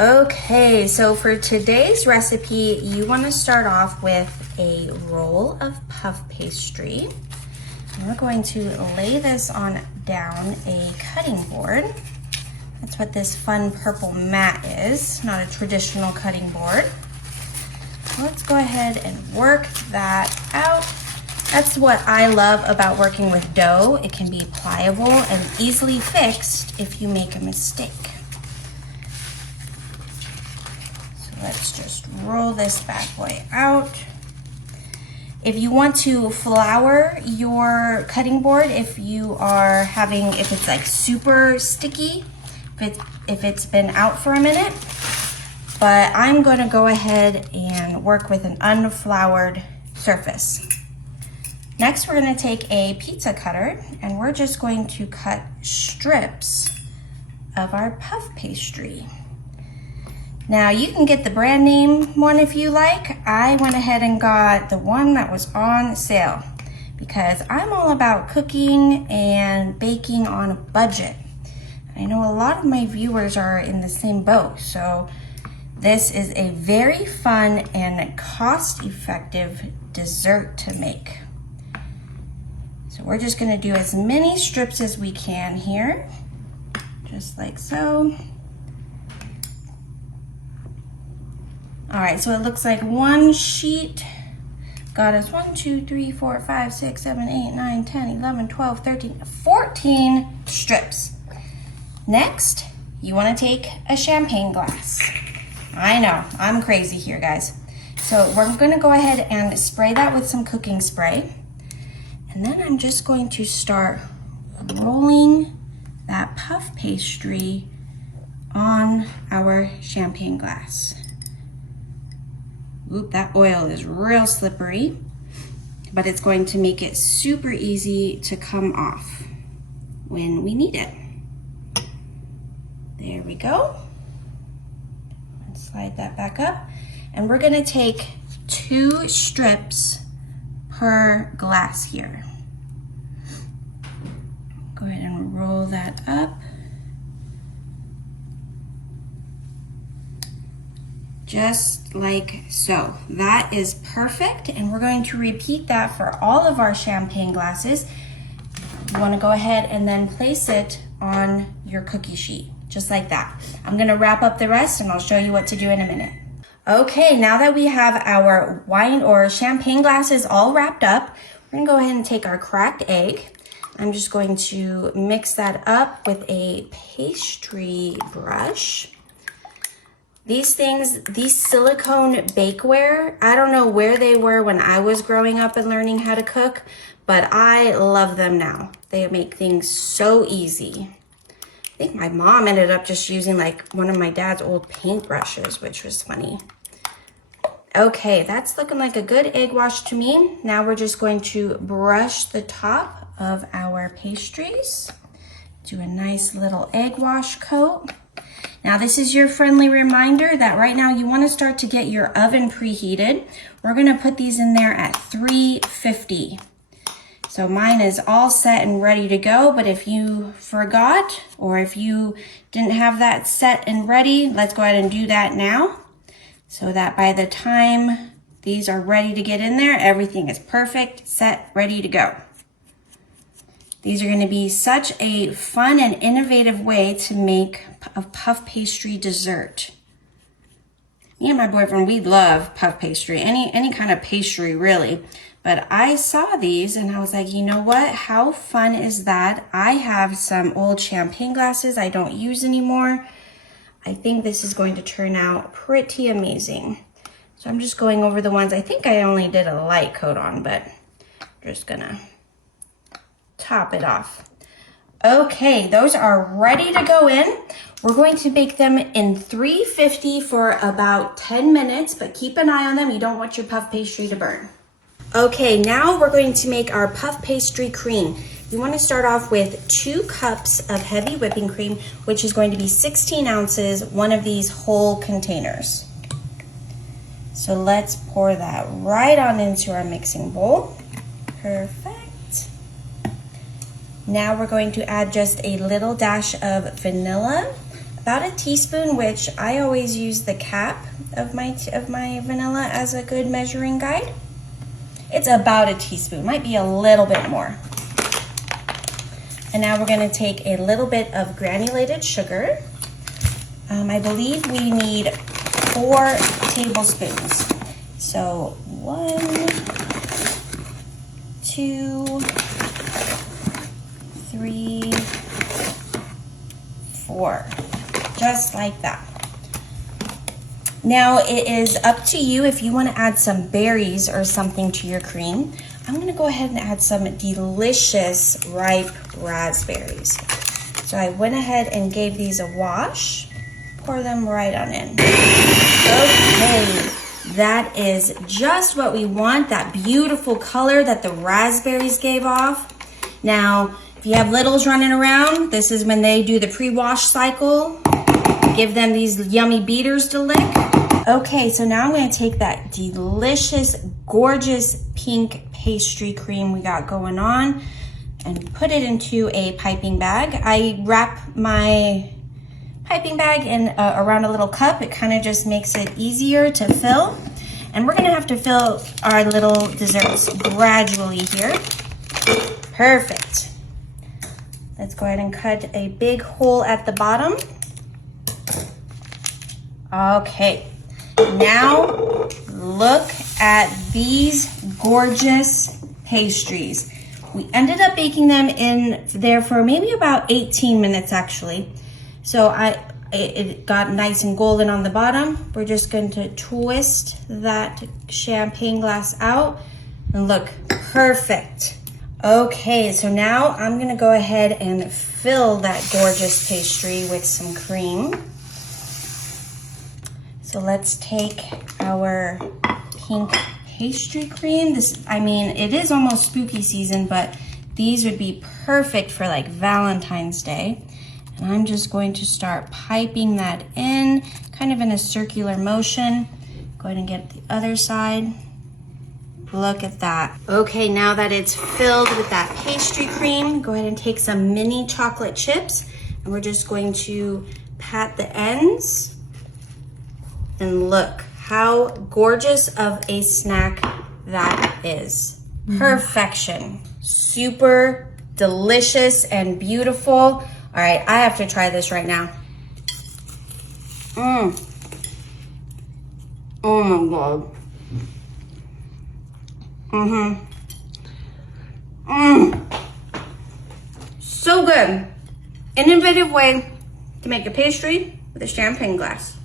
Okay, so for today's recipe, you want to start off with a roll of puff pastry. And we're going to lay this on down a cutting board. That's what this fun purple mat is, not a traditional cutting board. Let's go ahead and work that out. That's what I love about working with dough. It can be pliable and easily fixed if you make a mistake. Let's just roll this bad boy out. If you want to flour your cutting board, if it's like super sticky, if it's been out for a minute, but I'm going to go ahead and work with an unfloured surface. Next, we're going to take a pizza cutter and we're just going to cut strips of our puff pastry. Now you can get the brand name one if you like. I went ahead and got the one that was on sale because I'm all about cooking and baking on a budget. I know a lot of my viewers are in the same boat, so this is a very fun and cost-effective dessert to make. So we're just gonna do as many strips as we can here, just like so. All right, so it looks like one sheet got us 1, 2, 3, 4, 5, 6, 7, 8, 9, 10, 11, 12, 13, 14 strips. Next, you wanna take a champagne glass. I know, I'm crazy here, guys. So we're gonna go ahead and spray that with some cooking spray. And then I'm just going to start rolling that puff pastry on our champagne glass. Oop, that oil is real slippery, but it's going to make it super easy to come off when we need it. There we go. Let's slide that back up. And we're gonna take 2 strips per glass here. Go ahead and roll that up. Just like so. That is perfect, and we're going to repeat that for all of our champagne glasses. You want to go ahead and then place it on your cookie sheet, just like that. I'm going to wrap up the rest and I'll show you what to do in a minute. Okay, now that we have our wine or champagne glasses all wrapped up, we're going to go ahead and take our cracked egg. I'm just going to mix that up with a pastry brush. These silicone bakeware, I don't know where they were when I was growing up and learning how to cook, but I love them now. They make things so easy. I think my mom ended up just using like one of my dad's old paintbrushes, which was funny. Okay, that's looking like a good egg wash to me. Now we're just going to brush the top of our pastries. Do a nice little egg wash coat. Now this is your friendly reminder that right now you want to start to get your oven preheated. We're going to put these in there at 350. So mine is all set and ready to go, but if you forgot or if you didn't have that set and ready, let's go ahead and do that now so that by the time these are ready to get in there, everything is perfect, set, ready to go. These are going to be such a fun and innovative way to make a puff pastry dessert. Me and my boyfriend, we love puff pastry, any kind of pastry really. But I saw these and I was like, you know what? How fun is that? I have some old champagne glasses I don't use anymore. I think this is going to turn out pretty amazing. So I'm just going over the ones, I think I only did a light coat on, but I'm just gonna top it off. Okay, those are ready to go in. We're going to bake them in 350 for about 10 minutes, but keep an eye on them. You don't want your puff pastry to burn. Okay, now we're going to make our puff pastry cream. You want to start off with 2 cups of heavy whipping cream, which is going to be 16 ounces, one of these whole containers. So let's pour that right on into our mixing bowl. Perfect. Now we're going to add just a little dash of vanilla, about a teaspoon, which I always use the cap of my vanilla as a good measuring guide. It's about a teaspoon, might be a little bit more. And now we're gonna take a little bit of granulated sugar. I believe we need 4 tablespoons. So 1, 2, 3, 4, just like that. Now it is up to you if you want to add some berries or something to your cream. I'm going to go ahead and add some delicious ripe raspberries. So I went ahead and gave these a wash. Pour them right on in. Okay, that is just what we want, that beautiful color that the raspberries gave off. Now, if you have littles running around, this is when they do the pre-wash cycle. Give them these yummy beaters to lick. Okay, so now I'm gonna take that delicious, gorgeous pink pastry cream we got going on and put it into a piping bag. I wrap my piping bag in around a little cup. It kind of just makes it easier to fill. And we're gonna have to fill our little desserts gradually here. Perfect. Let's go ahead and cut a big hole at the bottom. Okay, now look at these gorgeous pastries. We ended up baking them in there for maybe about 18 minutes actually. So it got nice and golden on the bottom. We're just going to twist that champagne glass out and look, perfect. Okay, so now I'm gonna go ahead and fill that gorgeous pastry with some cream. So let's take our pink pastry cream. It is almost spooky season, but these would be perfect for like Valentine's Day. And I'm just going to start piping that in, kind of in a circular motion. Go ahead and get the other side. Look at that. Okay, now that it's filled with that pastry cream, go ahead and take some mini chocolate chips, and we're just going to pat the ends. And look how gorgeous of a snack that is. Perfection. Super delicious and beautiful. All right, I have to try this right now. Oh my God. So good. Innovative way to make a pastry with a champagne glass.